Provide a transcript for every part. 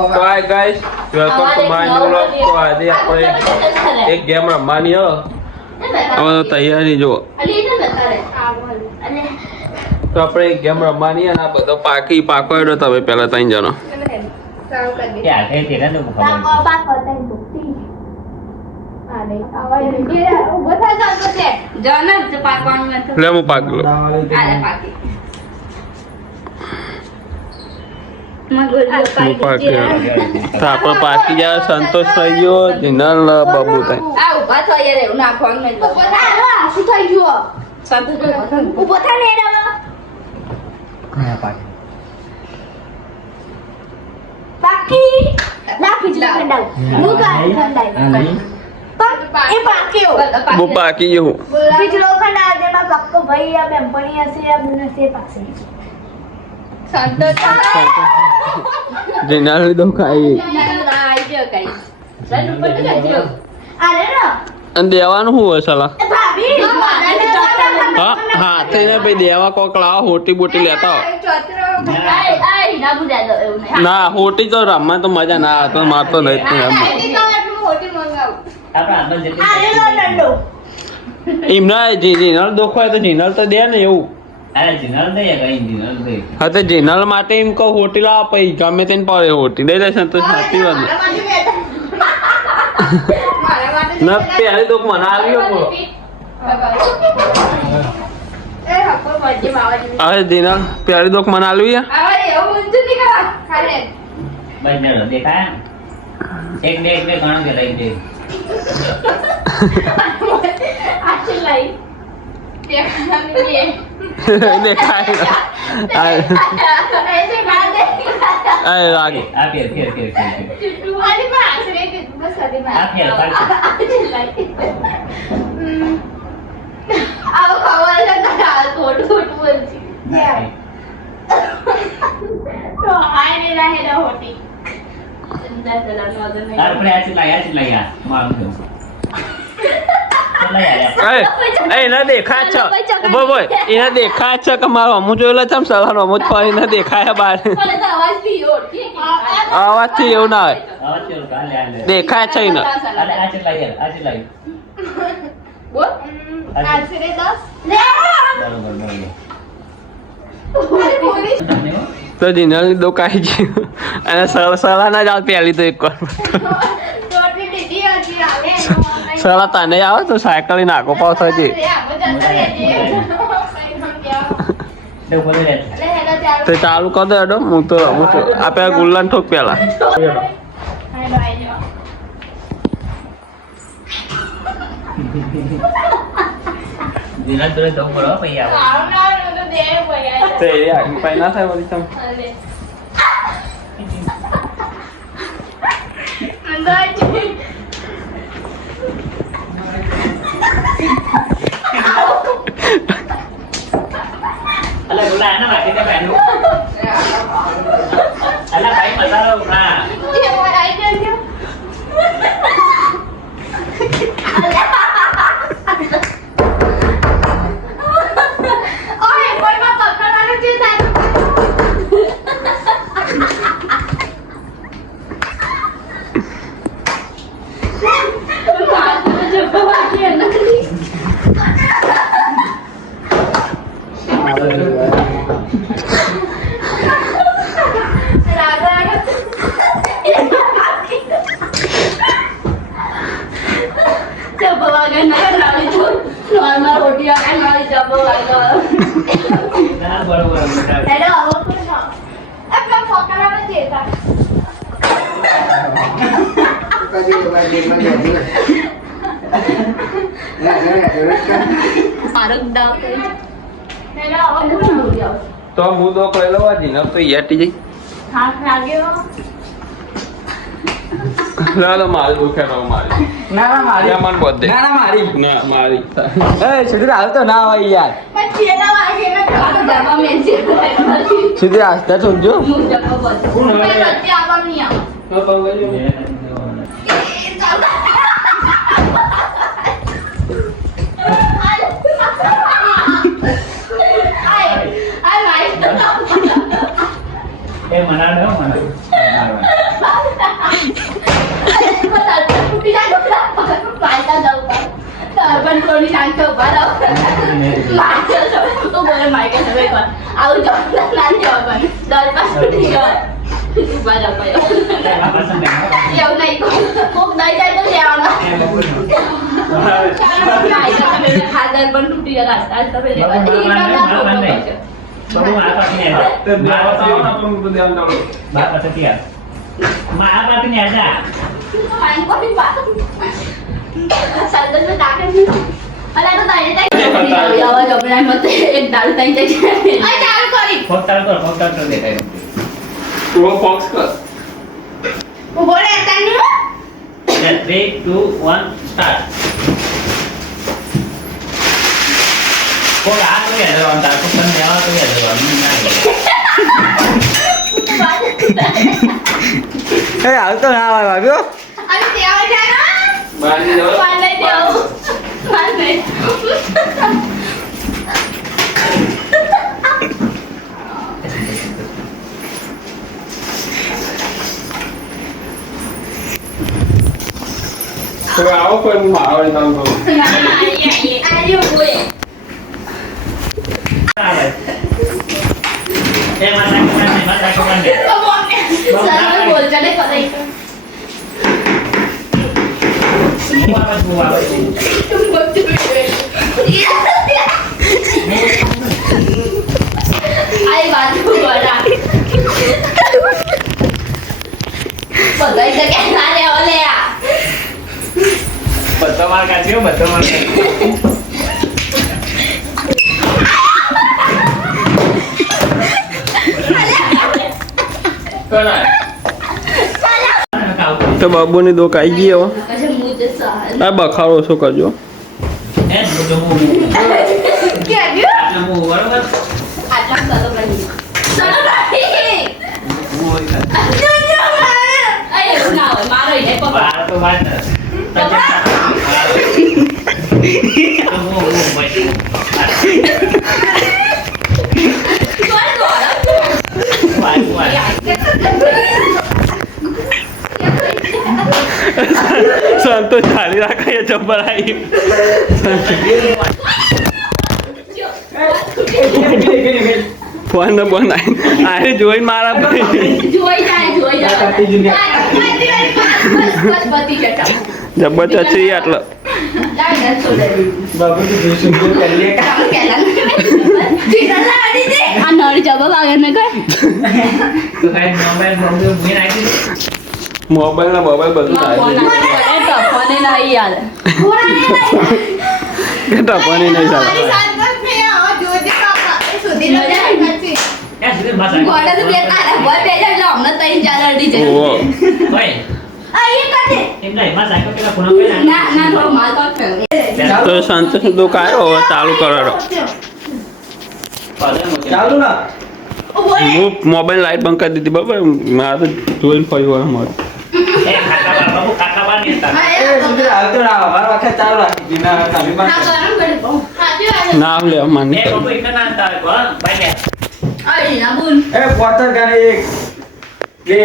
તો hi guys, welcome to my new vlog. તો આજે આપણે એક ગેમ રમવાની હો. હવે તૈયારી જો. તો આપણે એક ગેમ રમવાની અને આ બધો પાકો એડો તમે પહેલા 3 જણો. લે હું પાક લો. આપણે પાકી જાય સંતોષ થઈ ગયો. જીનલ બાબુ પાકી ગયું. જીનલ લીધો ખાઈ અને દેવાનું શું હોય સલાહ? હા તે ભાઈ દેવા કોક લાવો. હોટી બોટી લેતા ના. હોટી તો રમવા તો મજા ના આવે. તો મારતો નહીં એમના જીનલ દુઃખ હોય તો જીનલ તો દે ને એવું. હા તો જીનલ માટે એમ કહું હોટી લાવો પછી ગમે તેને પડે હોટી દઈ દેશે તો સાચી વાત ના. પહેલી દુઃખ મને આવ્યો બોલો. હવે જીનલ પહેલી દુઃખ મને આવી એના દેખાય છે એના દેખાય છે કે મારો અમુ જોયેલો છે સલાહ અમુ જ ફરી ના દેખાય બહાર. અવાજ થી એવું ના હોય. દેખાય છે એને. તો જીનલ દુકાઈ ગયું અને સલાહ ના જ પહેલી તો એક વાર સલાહ તને આવે તો સાયકલ નાખો પાવ થઈ તો ચાલુ કર દો એડો. હું તો આપે ગુલ્લાન ઠોક પેલા ના થાય વળી તમે તો હું તો કહી લઉં જીનલ તો યાટી જઈ ના મારી દુખે તો મારી ના મારી મન બોધ ના મારી ના મારી એ સીધી હાલ તો ના હોય યાર સીધી આસ્તા સમજો એ મનાડો મનાડો શાંત ઉભા રહો માર તો બોલે માઈક હવે કોણ આવું જો ના જવાનું દસ પાસ ઉઠી ગયો ઉભા રહો ભાઈ એવું નહીં કોક દઈ જાય તો લેવાનો ખાધર પણ તૂટી ગયા રાસ્તા તમે લેવા બાબુ આ પાટીને તે બતાવના પણ બધું ધ્યાન રાખો બાપ પાસેથી આ આ પાટીને આજા પાણી કોની વાત સંદર્ભ તાકે અલા તો તાઈ તાઈ આવાજ અપના મત એક દાળ તાઈ જાય આ ચાલ કરી ફોટાલ કર દેખાય પ્રો ફોક્સ કર ઉભો રે તને 3 2 1 સ્ટાર્ટ કોઈ આ તો યાદ આવવાનું તાર તો પણ દેવા તો યાદ આવવાનું ના એ આવતો ના આવે ભાભીઓ અરે તે આવે છે ને બાજી દો પાલ લઈ દેવ પાલ લઈ તો આવો કોઈ મારો કામ કરો આઈ ઉભો આવે એ માતા કમાને સર બોલ ચલે કદઈ બુઆ તું બચ્ચું આઈ બાજુ બડા બધાઈ તો કે ના રે ઓલે આ બધો માર કાઢ્યો બધો માર તો બાબુની દોક આવી ગઈ હવે કશે મુજે સહન આ બખાડો શું કરજો એ બધો મુ કે ગયો આ મુ બરોબર આટલા સલો બની સલો નહીં અરે ના હોય મારો ઈ પપ્પા બાર તો વાત સંતોષ ચાલી રાખે જબ્બર આવી ફોન ન બંધ આરે જોઈને મારા ભાઈ જોઈ જાય બસ પતિ જતા જબ્બર ચચરી આટલો બાબુ તો જોઈશું તો કરી લે આ નળ જવાબ આગળ ને કર તો કાઈ મોબાઈલ પ્રોબ્લેમ મેં નાખી મોબાઈલ ના મોબાઈલ બધું થાય ફોને નહીં યાર કેટલા પાણી નહીં ચાલે એ સુધી માતા ગોડા તો બે તારા ભર બે એટલે અમને ત્રણ ચાર અડી જાય ઓહો ઓય આ એ કાતે એમ નહીં માતા કે પેલા ફોન કરે ના ના થોડો માલ તો તો સંતોષ દુઃખ આવ્યો હવે ચાલુ કરાડો ચાલુ ના હું મોબાઈલ લાઈટ બંધ કરી દીધી બરાબર મારે તો જોઈને ફર્યું હોય મારે એ ખાતા બાબુ ખાતા બાર નહીં હતા એ સુધી આવતો ના આવે મારા વખત ચાલુ રાખી દીના તમે હા પણ ગરમ કરી બહુ હા નામ લે માની એ બાબુ એક ના હતા કોણ ભાઈ અરે ના બોલ એ પોતર ગાને એક બે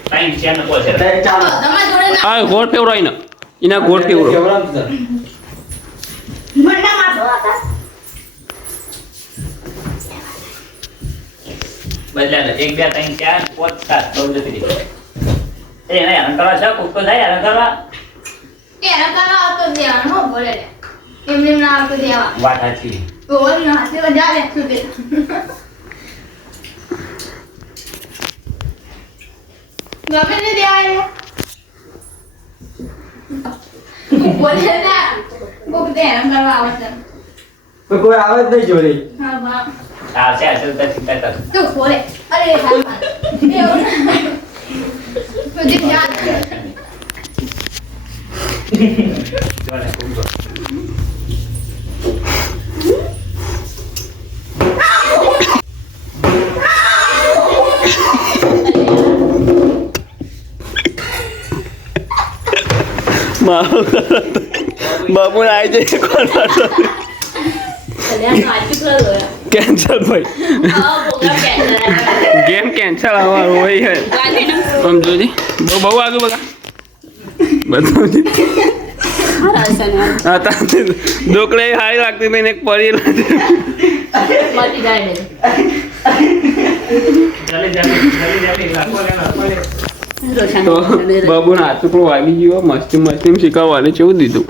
ટાઈમ છે ને કોલ છે ત્રણ ચાલુ તમારા જોડે ના હા ગોળ ફેવરાય ને એના ગોળ ફેવરો કેવરામ તો મંડા મારતો હતા બદલા 1 2 3 4 5 7 9 જતી રહી એ નહીં આનંદ કરવા છે કુક તો જાય આનંદ કરવા કે એના કાના આવતો દેવાનો હો બોલે રે એમને ના આવતો દેવા વાત સાચી ઓર ના હાથે વજા રે સુતે ગમે ને દેવાય બોલે ના કોક દે એમ કરવા આવશે તો કોઈ આવે જ નહીં જોડે હા બા આવશે આવશે તો ચિંતા કર તું બોલે અરે હા એવું બધી યાદ જોને કુક બાપુ આવી જાય કોણ કેન્સલ ભાઈ ગેમ કેન્સલ આવવાનું હોય આમ જોજી બહુ આગળ બગા બધું હારા છે ને હા ઢોકળે હારી લાગતી હતી ને એક પડી મટી જાય ને તો બાબુ ના હાથ ટુકડો વાગી ગયો મસ્તી મસ્તી શીખવવાને કેવું દીધું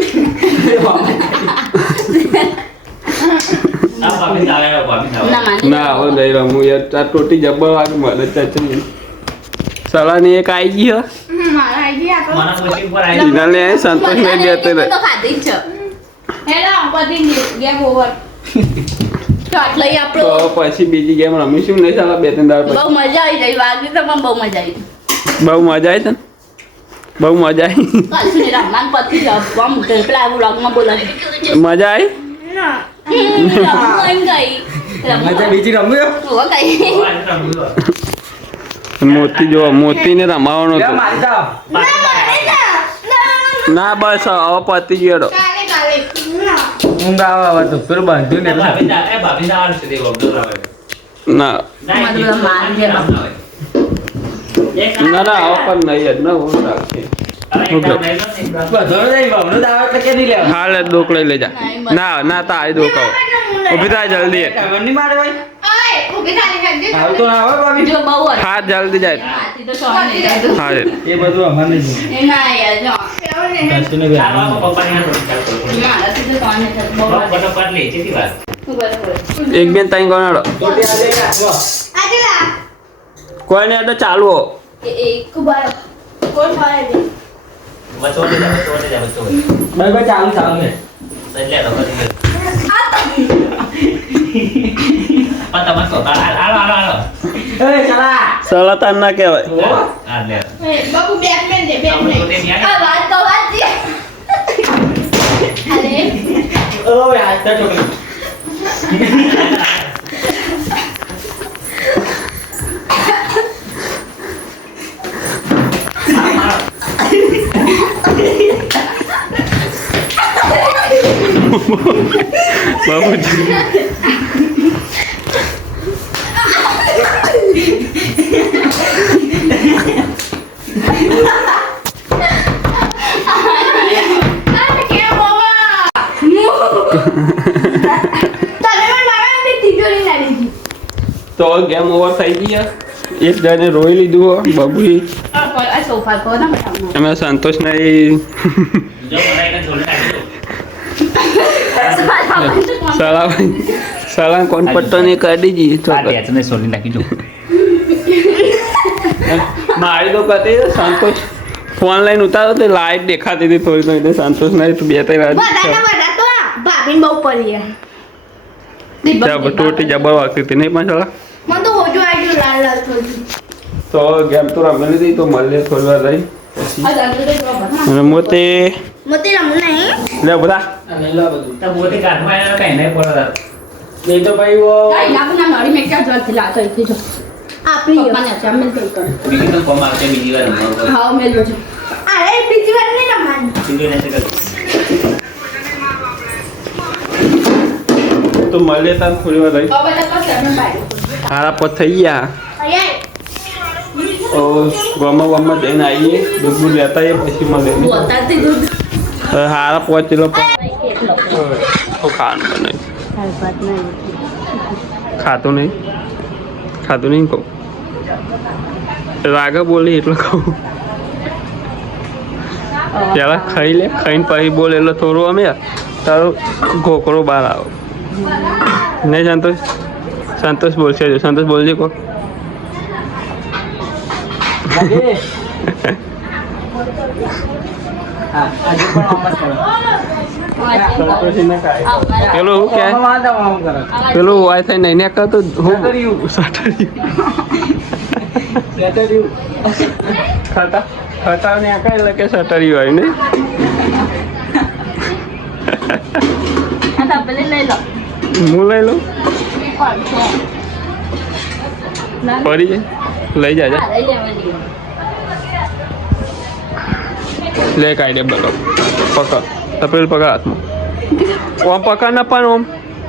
ના હવે નહીં રમું યાર આ ટોટી જબ્બર વાગે મને ચાચી સલાની એક આવી ગઈ મારા આઈડિયા હિનાલે સંતોષ ને દેતે તો ખાધી જ છે હેલો પતિ ગેમ ઓવર તો આટલે આપણો તો પછી બીજી ગેમ રમીશું નહીં સાલા બે ત્રણ દાડ બહુ મજા આવી જાય વાગી તો પણ બહુ મજા આવી બહુ મજા આવી તને બહુ મજા આવી કાલથી રમવાન પછી જ આમ પેલા વ્લોગમાં બોલાવે મજા આવી રમવું ગઈ મજા બીજી રમ્યો હો ગઈ મોતી જો મોતીને રમાવાનો લે હતો મારી જાવ ના બસ હવે પતી ગયો ઊંઘ આવે તો પેલું બાંધ્યું ને એટલે. ના ના ના હવે પણ નહીં જ ના હું રાખે બધો નહીં બમણું દાવ એટલે કે નહીં લેવા હાલ ડોક લઈ લેજા ના ના તારી ડોકાઓ ઉભી થાય જલ્દી ખબર નહીં મારે ભાઈ ઓય ઊભી થાલી ખાજે હાલ તો ના આવે ભાભી જો બહુ જ હા જલ્દી જાય હાથી તો સોન નહીં જાય હા રે એ બધું અમારે નહીં એ ના યાર જો સાસુને બી આવે. મારાથી તો સોન નહીં થતું બહુ બરાબર એક બેન ત્રણ ગણાડો ટોટી આજે રાખો. આજલા કોઈ ને એટલે ચાલુ હો એક બાર કોણ થાય ને ભાઈ ભાઈ ચાલુ ચાલુ છે એ ચલા સલા તાર ના કહેવાય બાબુ બેટમેન દે બેટમેન આ વાત તો વાત છે અરે ઓય આ તો ટોટી બાબુજી તો ગેમ ઓવર થઈ ગઈ છે. એક જણે રોઈ લીધું બાબુજી આ સોફા પર ના બેઠા અમે સંતોષ ને સલા કોણ પટ્ટો ને કાઢી જી તો મારી તો કતી સંતોષ ફોન લઈને ઉતારો તો લાઈટ દેખાતી હતી થોડી તો એટલે સંતોષ ના બે ત્રણ બધા તો ભાભીન બહુ પડી જબર ટોટી જબર વાગતી હતી નહીં પણ સલા મને તો હોજો આવી લાલ લાલ થોડી તો ગેમ તો રમી લીધી તો મળીએ થોડી વાર રહી પછી આ જાન તો બરાબર અને મોતે મતે રમ નહીં લે બધા આ લઈ લો બધું મોટી કાઢમાં કઈ નહીં પડે નહીં તો ભાઈ વો કઈ લાગના નડી મે ક્યાં જોતી લાતો ઇથી જો આપણી પપ્પાને અચામ મેલ કઈ કર બીજી તો કોમ આવશે બીજી વાર રમવાનું. હા મેલ જો અરે બીજી વાર નહીં રમવાનું બીજી નથી કરતું. તો મળીએ તાર થોડી વાર રહી હવે તો કશે અમે બાય હારા પર થઈ ગયા અરે તો ગમમાં જઈને આવીએ દૂધ બૂધ લેતા આવીએ પછી મળે બોતાતી દૂધ હારા પહોંચેલો ખાવાનું બનાવી ખાતું નહીં કહું રાગા બોલી એટલે કહું પેલા ખાઈ લે ખાઈને પછી બોલે એટલે થોડું અમે તારો ઘોકરો બહાર આવો નહીં સંતોષ બોલશે જો સંતોષ બોલજે કો લાગે હા આજે પણ આમ જ કરો પેલું શું કે આમ કરો પેલું વાઈફાઈ નહીં ને કરતો હું બેટરી ખતા ને આકા એટલે કે સટરી હોય ને આ તબલે લઈ લો હું લઈ લઉં કોણ છે ના પડી જાય લઈ જાય લઈ લેવાની લે કાઢે બરો પકડ તપેલ પકડ હાથમાં ઓમ પકડ ના પણ ઓમ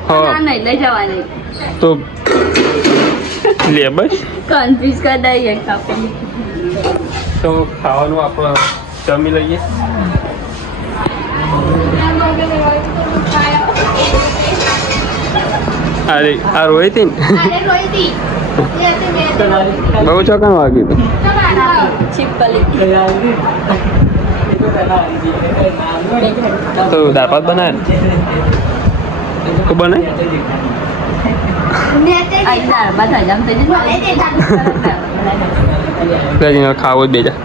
હા નહીં લઈ જવાની તો લે બસ કન્ફ્યુઝ કરી દઈએ કાપડ તો ખાવાનું આપણે જમી લઈએ અરે આ રોઈ હતી ને અરે રોઈતી એ તે મેં બહુ ચોકન વાગ્યું હતું તો દાળ ભાત બનાવે ને તો બને પછી ખાવું જ બેજા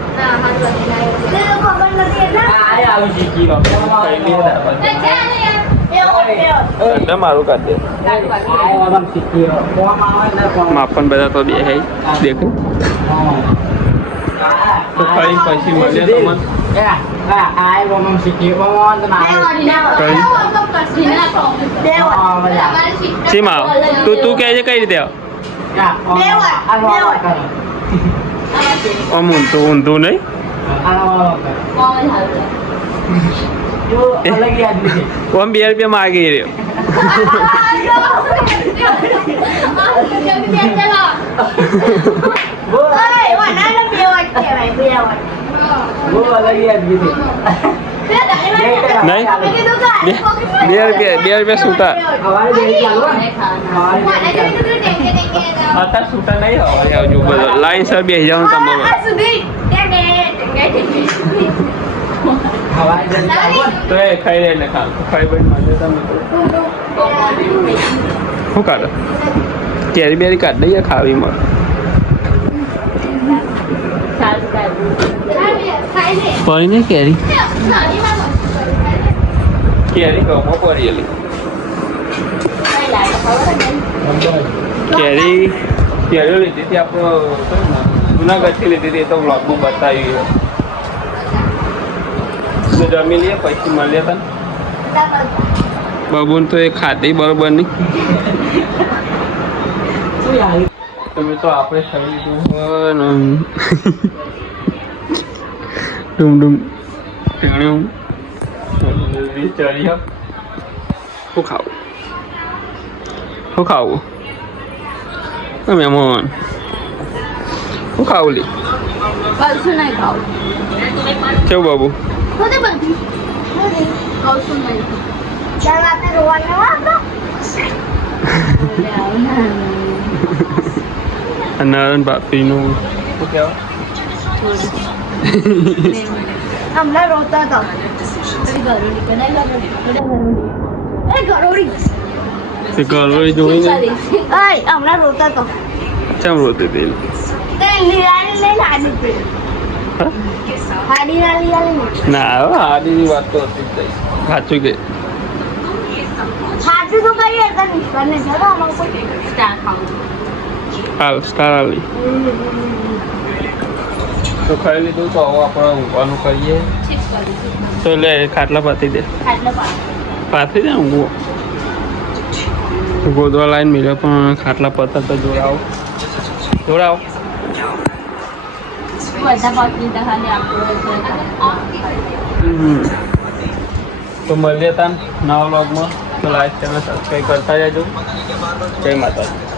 મારું કાઢ દે માપન બધા તો બે હે દેખ તો ખાઈ પછી મળીએ તમને સીમા તું કહે છે કઈ રીતે આમ ઊંધું ઊંધું નહીં આમ 2 રૂપિયા માગી રહ્યો નહીં 2 રૂપિયા છૂટા અત્યારે છૂટા નહીં હવે આવજો બધો લાઈન સર બેસી જાવ તમારો તો એ ખાઈ લે ને ખાઈ બન માટે તમે શું કાઢો કેરી બેરી કાઢ દઈએ ખાવી મળે પડી ને કેરી કેરી ગમો પડેલી કેરીઓ લીધી હતી આપણે જુનાગઢથી લીધી હતી તો બ્લોગમાં બતાવી જમી લઈએ પછી મળીએ તને બબુન તો એ ખાધી બરોબર નહીં તમે તો આપણે ખાઈ લીધું ડુમ ડુમ ટેણ્યું ચડી શું ખાવું શું ખાવું મહેમાન શું ખાવું લી કેવું બાબુ નારાયણ બાપીનું શું કહેવાય હમણાં રોતા હતા તે ગરોળી જોઈને હમણાં રોતા હતો ચમ રોતી હતી ના હવે હાડીની વાત તો હતી જ નહીં. સાચું કે સાચું તો કહીએ તો નિષ્ફળને ચલો અમારે કોઈ સ્ટાર ખાવું હાલ સ્ટાર આવી તો ખાઈ લીધું તો હવે આપણે ઊંઘવાનું કરીએ તો લે ખાટલા પાતી દે પાથી દે ઊંઘવો ગોદવા લાઈન મિલે પણ ખાટલા પતા તો જોડાવો બધા પહોંચી ખાલી આપણું તો મળીએ તાન નવા વ્લોગમાં તો લાઈક ચેનલ સબસ્ક્રાઈબ કરતા જજો જય માતાજી